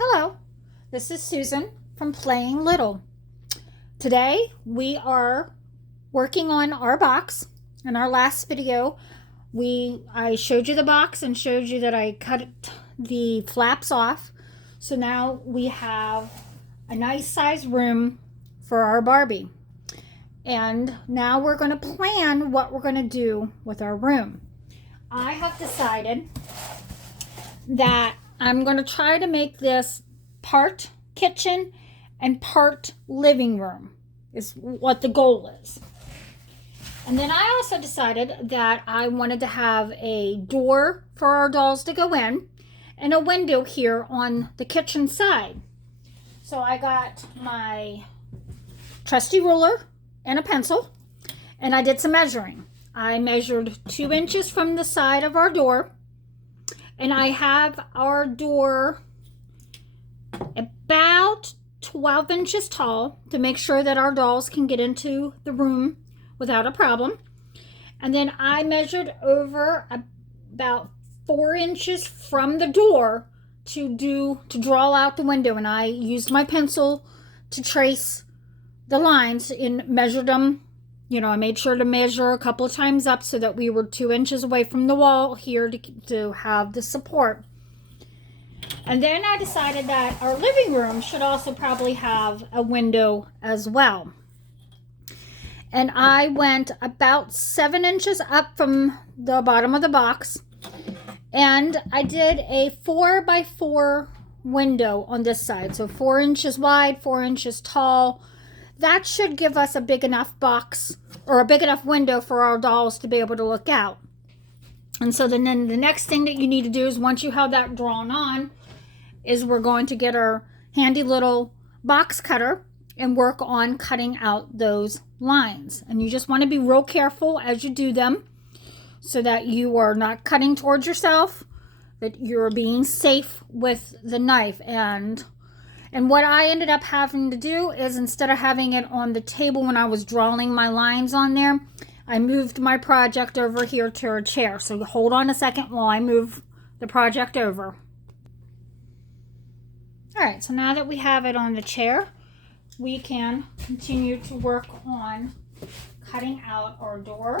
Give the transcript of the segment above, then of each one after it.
Hello, this is Susan from Playing Little. Today we are working on our box. In our last video, I showed you the box and showed you that I cut the flaps off. So now we have a nice size room for our Barbie. And now we're going to plan what we're going to do with our room. I have decided that I'm going to try to make this part kitchen and part living room is what the goal is. And then I also decided that I wanted to have a door for our dolls to go in and a window here on the kitchen side. So I got my trusty ruler and a pencil and I did some measuring. I measured 2 inches from the side of our door. And I have our door about 12 inches tall to make sure that our dolls can get into the room without a problem. And then I measured over about 4 inches from the door to draw out the window. And I used my pencil to trace the lines and measured them. You know, I made sure to measure a couple of times up so that we were 2 inches away from the wall here to have the support. And then I decided that our living room should also probably have a window as well. And I went about 7 inches up from the bottom of the box. And I did a 4x4 window on this side. So 4 inches wide, 4 inches tall. That should give us a big enough box or a big enough window for our dolls to be able to look out. And so then the next thing that you need to do is once you have that drawn on is we're going to get our handy little box cutter and work on cutting out those lines. And you just want to be real careful as you do them so that you are not cutting towards yourself, that you're being safe with the knife. And what I ended up having to do is instead of having it on the table when I was drawing my lines on there, I moved my project over here to a chair. So hold on a second while I move the project over. All right, so now that we have it on the chair, we can continue to work on cutting out our door.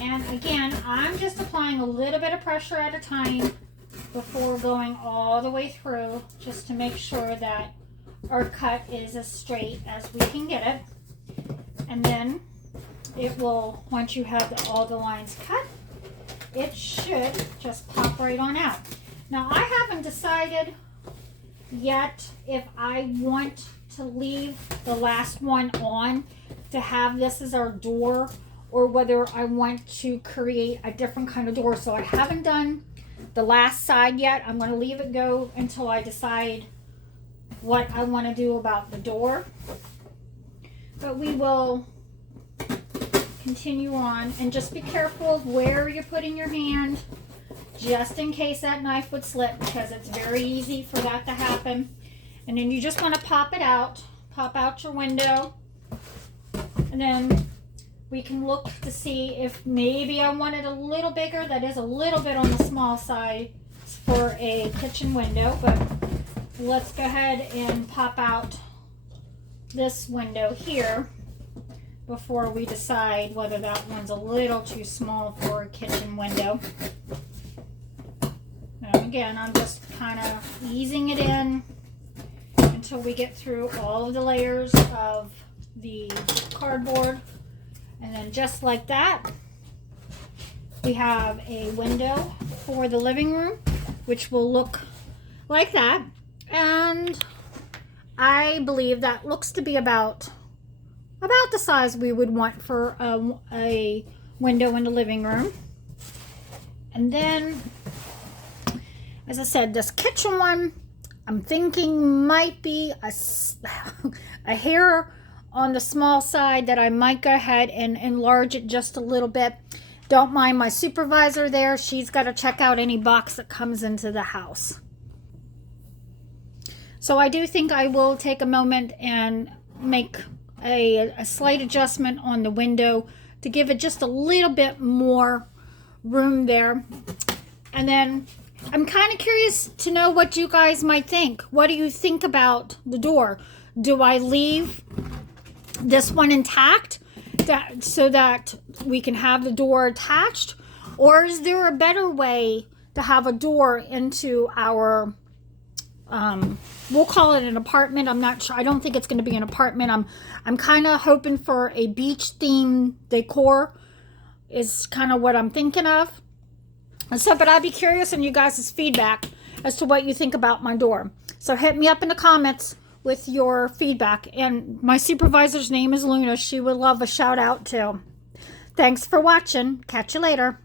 And again, I'm just applying a little bit of pressure at a time before going all the way through, just to make sure that our cut is as straight as we can get it. And then it will, once you have all the lines cut, it should just pop right on out. Now I haven't decided yet if I want to leave the last one on to have this as our door or whether I want to create a different kind of door. So I haven't done the last side yet. I'm going to leave it go until I decide what I want to do about the door. But we will continue on and just be careful of where you're putting your hand just in case that knife would slip, because it's very easy for that to happen. And then you just want to pop out your window, and then we can look to see if maybe I want it a little bigger. That is a little bit on the small side for a kitchen window, but let's go ahead and pop out this window here before we decide whether that one's a little too small for a kitchen window. Now again, I'm just kind of easing it in until we get through all of the layers of the cardboard. And then just like that, we have a window for the living room, which will look like that. And I believe that looks to be about the size we would want for a window in the living room. And then, as I said, this kitchen one, I'm thinking might be a hair on the small side that I might go ahead and enlarge it just a little bit. Don't mind my supervisor there. She's got to check out any box that comes into the house. So I do think I will take a moment and make a slight adjustment on the window to give it just a little bit more room there. And then I'm kind of curious to know what you guys might think. What do you think about the door? Do I leave this one intact so that we can have the door attached? Or is there a better way to have a door into our, we'll call it an apartment. I'm not sure. I don't think it's going to be an apartment. I'm kind of hoping for a beach theme decor is kind of what I'm thinking of. And so, but I'd be curious on you guys' feedback as to what you think about my door. So hit me up in the comments with your feedback. And my supervisor's name is Luna. She would love a shout out too. Thanks for watching. Catch you later.